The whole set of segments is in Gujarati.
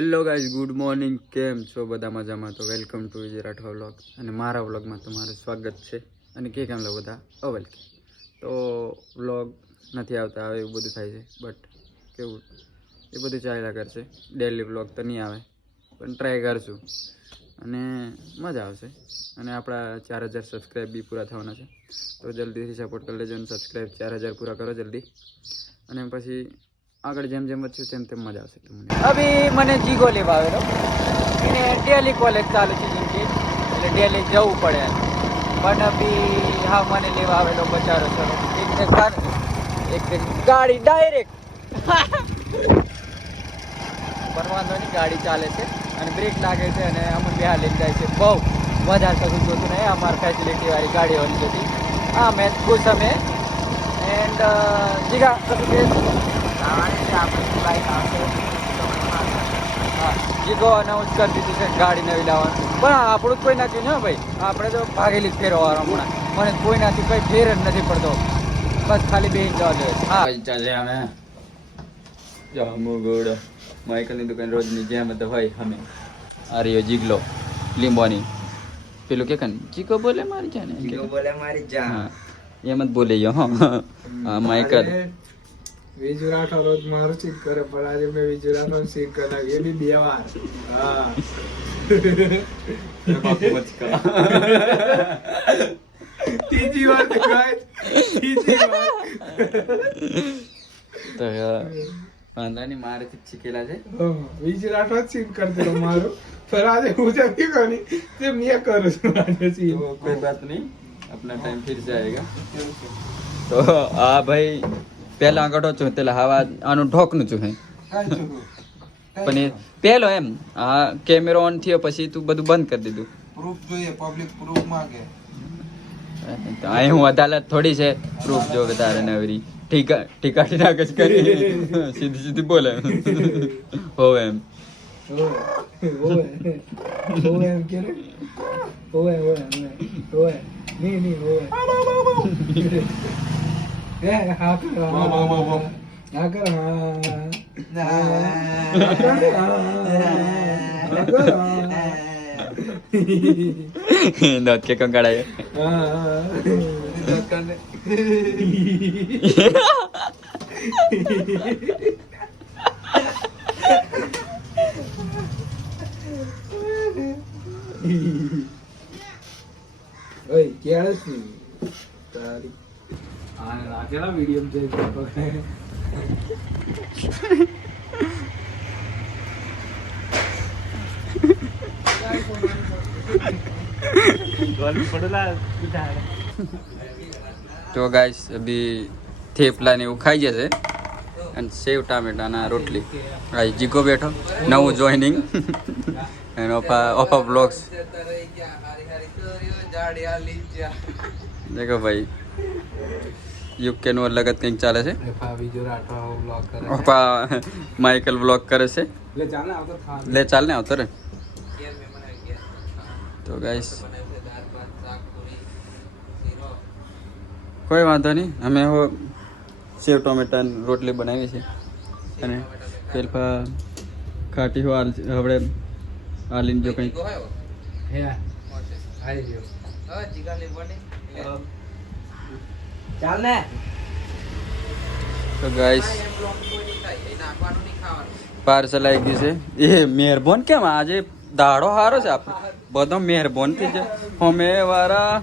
Hello guys, good morning. કેમ છો બધા? મજામાં? તો welcome to Vijay Rathwa vlog. અને મારા વ્લોગમાં તમારું સ્વાગત છે. અને કેમ લો બધા વેલકમ. તો વ્લોગ નથી આવતા, આવે એવું બધું થાય છે, બટ કેવું એ બધું ચાલ્યા કરશે. ડેલી વ્લોગ તો નહીં આવે, પણ ટ્રાય કરશું અને મજા આવશે. અને આપણા 4000 સબસ્ક્રાઈબ બી પૂરા થવાના છે, તો જલ્દીથી સપોર્ટ કરી લેજો અને સબસ્ક્રાઈબ 4000 પૂરા કરો જલ્દી. અને પછી આગળ જેમ જેમ વધશે તેમ મજા આવશે તમને. અભી મને જીગો લેવા આવેલો, એને ડેલી કોલેજ ચાલુ છે જેમકે, એટલે ડેલી જવું પડે. પણ અભી હા મને લેવા આવેલો બચારો સર એક ગાડી ડાયરેક્ટ પણ વાંધો નહીં, ગાડી ચાલે છે અને બ્રેક લાગે છે અને અમને બિહાર લઈને જાય છે. બહુ વધારે કશું જોતું નહીં, અમારી ફેસિલિટીવાળી ગાડી હોવી જોતી. હા મેં ખુશ અમે એન્ડ જીગા કશું કે હા જીગો અનાઉન્સ કરી દીધું છે ગાડી નવી લાવવાનું. પણ આપણું જ કોઈ નાખ્યું ને ભાઈ, આપણે તો ભાગેલી જ ફેરવાનો હમણાં. મને કોઈ નાથી કંઈ ફેર જ નથી પડતો, બસ ખાલી બે જવા જોઈએ. હા ચાલે અમે જામુગોડ માઇકલની દુકાન રોજની જેમ તો ભાઈ અમે આ રહ્યો જીગલો લીંબોની. પેલું કે કન જીગો બોલે મારી જાને, જીગો બોલે મારી જાન, હા એમ જ બોલે હા માઇકલ. વિજુ રાઠવા રોજ મારું ચીટ કરે, પણ આજે મેં વિજુ રાઠવા ચીટ કરાવી, એ બી 2 વાર. હા ત્રીજી વાર તો ત્રીજી વાર તો વાંધા નહીં, મારેથી શીખેલા છે. વિજુ રાઠવા ચીટ કરતો મારું, પણ આજે હું જેમ કે કોની તે મેં કરું છું આજે ચીટ. કોઈ બાત નહીં, अपना टाइम फिर से आएगा. તો આ ભાઈ પહેલા આગળ છું, પેલા હવા આનું ઢોકનું છું હે પણ એ પહેલો એમ આ કેમેરો ઓન થયો પછી તું બધું બંધ કરી દીધું. પ્રૂફ જોઈએ, પબ્લિક પ્રૂફ માંગે. અહીં હું અદાલત થોડી છે પ્રૂફ જો તારે નવરી ઠીકા ઠાક જ કરી સીધી સીધી બોલે હોવે એમ ઓવે એમ કે રે ઓવે ની ઓવે એ હા કર હા કર દાંત કે કંકાળાય ઓય કેળસ ની તારી આ રાખેલા વિડિયો છે તો ગાઈસ અભી થેપલા ને એવું ખાઈ જશે અને સેવ ટામેટાના રોટલી. ગાઈસ જીગો બેઠો, નવું જોઈનિંગ એન્ડ ઓપા બ્લોગ્સ. દેખો ભાઈ યુકે નું અલગ જ કંઈક ચાલે છે. ઓપા માઇકલ બ્લોગ કરે છે. લે ચાલ ને આવતો રે. તો ગાઈસ કોઈ વાંધો નહીં, અમે સેવ ટોમેટા રોટલી બનાવી છે અને પેલા ખાટી હો હવે આલીને જો કંઈક ચાલ ને. તો ગાઈસ પાર્સલ આવી ગયું છે. એ મહેરબાન કેમ આજે દાડો સારો છે, આપણે બધો મહેરબાન થઈ છે. અમે વારા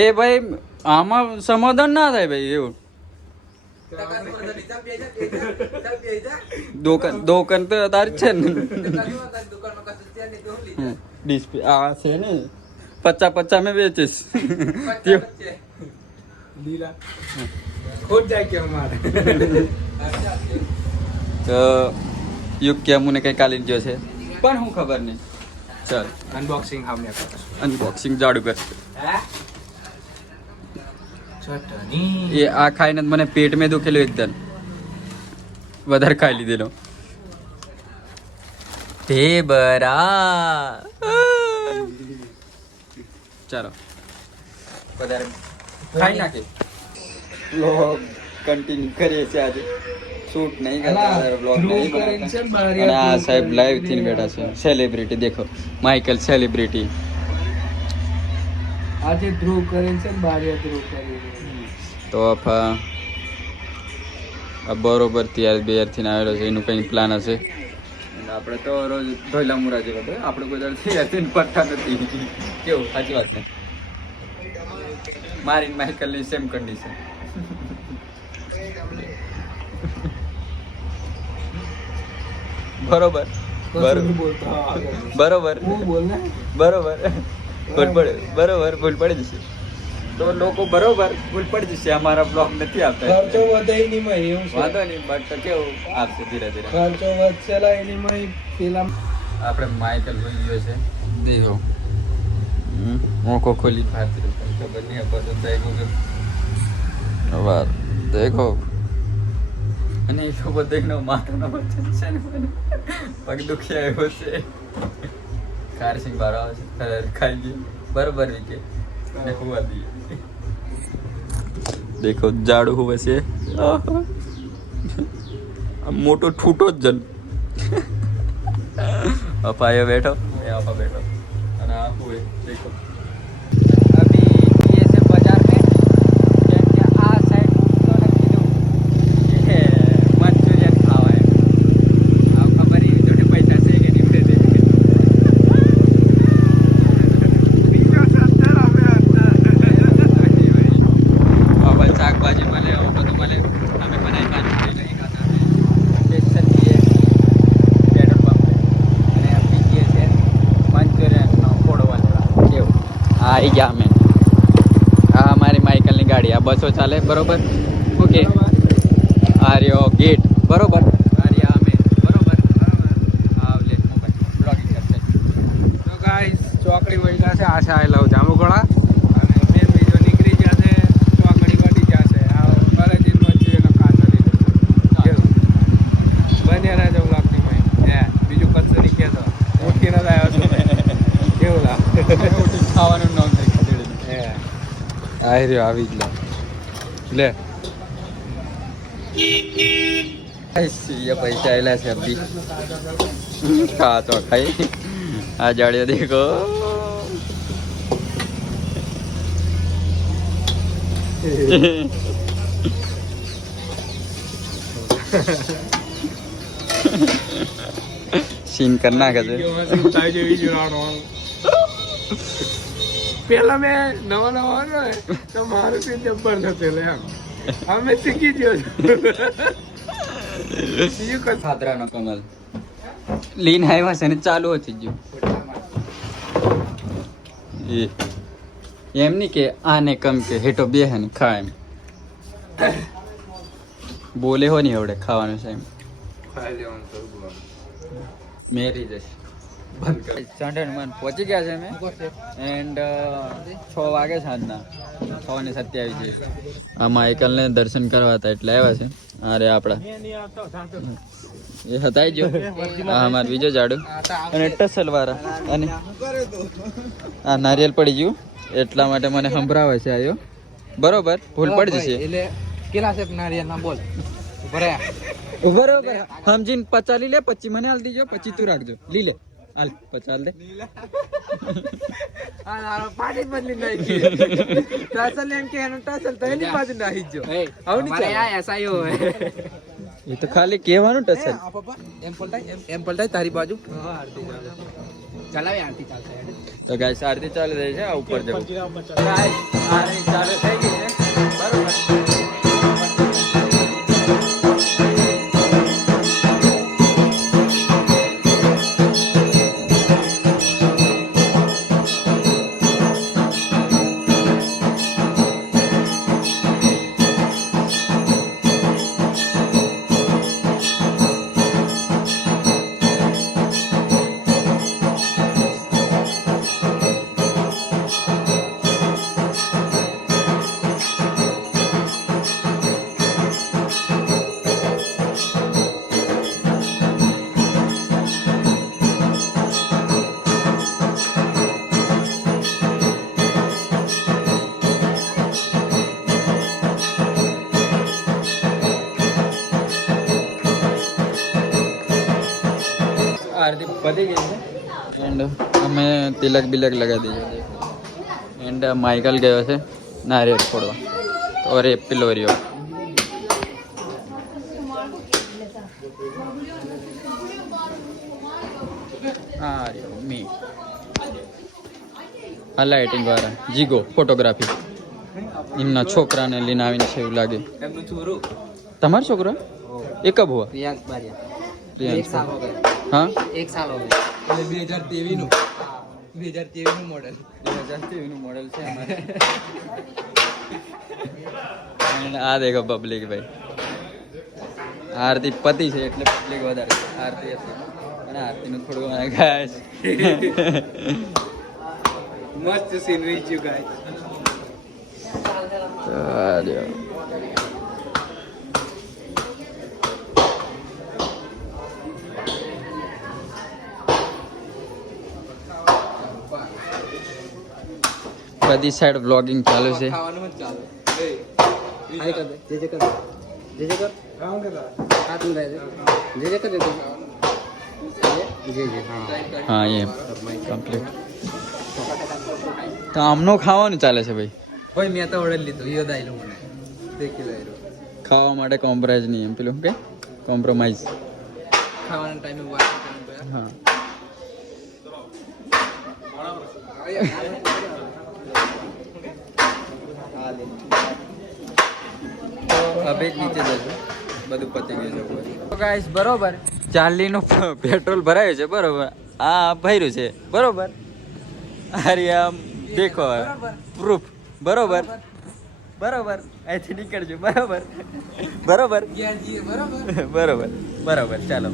એ ભાઈ આમાં સમાધાન ના થાય ભાઈ, એવું દુકાન તો તારી છે ને ડિસ્પ્લે આ છે ને 50 મેં વેચીશ લીલા ખોટ જાય કે અમારે તો યુગ કે મને કઈ કાલીન જો છે પણ હું ખબર નહીં. ચાલ અનબોક્સિંગ હામને કરો, અનબોક્સિંગ જાડુ કર. ચટણી એ આ ખાઈને મને પેટ મેં દુખેલું, એકદમ વધારે ખાઈ લીધેલો. ઢેબરા ચાલો વધારે ખાઈ નાખે. કન્ટિન્યુ કરીએ છીએ આજે શૂટ નહીં અલા, કરતા બ્લોગ ધ્રુવ નહીં કરીને છે ને બનાવતા બહાર અને આ ધ્રુવ સાહેબ કરીને લાઈવ થઈને બેઠા છે સેલિબ્રિટી દેખો માઇકલ સેલિબ્રિટી આજે ધ્રુવ કરીને છે ને બારીએ ધ્રુવ કરીને તો આ બરોબર તૈયારથી આવેલો છે એનું કંઈ પ્લાન હશે અને આપણે તો રોજ ધોઈલા મુરા જેવા તો આપણે કોઈ દર તૈયારથી પડતા નથી કેવું સાચી વાત છે મારી માઇકલની સેમ કન્ડિશન બરોબર કશું બોલતો હા. બરોબર હું બોલ ને બરોબર બરોબર ભૂલ પડી જશે તો લોકો બરોબર ભૂલ પડી જશે અમારા બ્લોગ નથી આવતા ખર્ચો વધે એની માં એવું છે વાંધો નહીં બટ કેવું આપશે ધીરે ધીરે ખર્ચો વધશે એની માં પેલા આપણે માઇકલ જોઈ ગયો છે દેખો ઓંખો ખોલી ફારતી ખબર નહીં બધું દેખો કે વાર દેખો અને એ તો બધો માથાનો વચન છે ને મને પગ દુખી આવ્યો છે કારસિંગ બાર આવે છે ખરેખર ખાઈ ગઈ બરોબર વીકે અને હુવા દઈએ દેખો જાડું હુવે છે આમ મોટો ઠૂટો જ જન અપાયો બેઠો એ આપા બેઠો અને આ હુએ દેખો अभी ये से बाजार में क्या आ साइड तो नहीं दो ये मंचूरियन खावा है आप खबर ही थोड़े पैसा से के नहीं दे बाबा શાકભાજી મળે એવું બધું મળે અમે બનાવી પાણી નહીં ખાતા સ્પેશિયલ છીએ પેટ્રોલ પંપ અને પીએ છે મંચુરિયનનો ફોડવા લેવા કેવું આ આવી ગયા અમે આ અમારી માઇકલની ગાડી આ બસો ચાલે બરોબર ઓકે આ રહ્યો ગેટ બરોબર આ રહ્યા અમે બરોબર હા લે મોબાઈલ બ્લોગિંગ કરશે તો ગાઈસ ચોકડી વળ્યા છે આશા આવેલા જામુગોળા અને મેન બીજો નીકળી જશે ચોકડી વળી જશે આ ફરજીન મચ્છી એનો કાચો લીધો બને રાજો બ્લોકની માં હે બીજું કચ્છ ની કેતો ઉઠી ન આવ્યો છો કેવું લાગ ખાવાનું નામ થઈ ગયું હે આ રહ્યો આવી જ લે ये पैसा आयला છે अभी खा तो खाई आ जाड़ियो देखो सीन करना कैसे પેલા મેં નવા નવા આવ્યો ને તો મારું થી જબ્બર થતું એમ અમે શીખી ગયો બીજું કશું ખાતરાનો કમલ લીન આવ્યા છે ને ચાલુ હતી ગયું એમ નહીં કે આને કમ કે હેઠો બે હે ને ખા એમ બોલે હો નહીં એવડે ખાવાનું છે એમ મેરી જશે સંડે પહોંચી ગયા છે અમે એન્ડ 6 વાગે સાંજના 6:27 આ માઇકલને દર્શન કરવા હતા એટલે આવ્યા છે અરે આપણા એ હતા જો આ અમાર બીજો જાડો અને ટસલ વાળા અને આ નારિયેલ પડી ગયું એટલા માટે મને સંભળાવે છે આયો બરોબર ભૂલ પડી જશે એટલે કેટલા છે નારિયેળ ના બોલ બરોબર સમજીને 50 લી લે 25 મને હાલ દીજો 25 તું રાખજો લી લે હાલ 50 દે પાણી બદલી નાખી ટસલ એમ કે એનો ટસલ તો એની બાજુ નાખી જો આવું નહીં ચાલે એસા હી હોય એ તો ખાલી કહેવાનું ટસલ એમ પલટાય તારી બાજુ ચલાવે આરતી ચાલશે તો ગાઈસ આરતી ચાલી રહી છે આ ઉપર જવું ગાઈસ આરતી ચાલુ થઈ ગઈ છે બરોબર આરતી પતી ગઈ છે એન્ડ અમે તિલક બિલક લગાવી દીધો એન્ડ માઇકલ ગયો છે નારિયેળ ફોડવા ઓર એ પેલો રહ્યો હા રહ્યો મી આ લાઇટિંગ વાળા જીગો ફોટોગ્રાફી એમના છોકરાને લઈને આવીને છે એવું લાગે એમનું છોરું તમારો છોકરો એ કબ હુआ પ્રિયાંક બારિયા प्रियांश 1 साल हो गए हाँ 1 साल हो गए એટલે 2023 નું 2023 નું મોડેલ 2023 નું મોડેલ છે અમારે અને આ દેખો પબ્લિક ભાઈ આરતી પતિ છે એટલે પબ્લિક વધારે છે. આરતી હતી અને આરતીનું થોડું ગાય મસ્ત સીનરી છે ગાઈસ બધી સાઈડ વ્લોગિંગ ચાલુ છે ખાવાનું જ ચાલે એ હાય કર દે જે કર જે કર કામ કર હાથ में दे जे कर दे જે હા હા એમ કમ્પ્લીટ તો આમનો ખાવાનું ચાલે છે ભાઈ ભાઈ મેં તો ઓર્ડર લીધો યો દાઈલો મને દેખી લઈરો ખાવા માટે કોમ્પ્રોમાઇઝ નહીં એમ પેલું કે કોમ્પ્રોમાઇઝ ખાવાના ટાઈમે વાત કરવાનું હા અભી જ નીચે જજો બધું પતી ગયું છે તો ગાઈસ બરોબર ચાર્લીનું પેટ્રોલ ભરાયું છે બરોબર આ ભર્યું છે બરોબર અરે આમ દેખો પ્રૂફ બરોબર બરોબર અહીંથી નીકળજો બરોબર બરોબર બરાબર બરોબર બરોબર ચાલો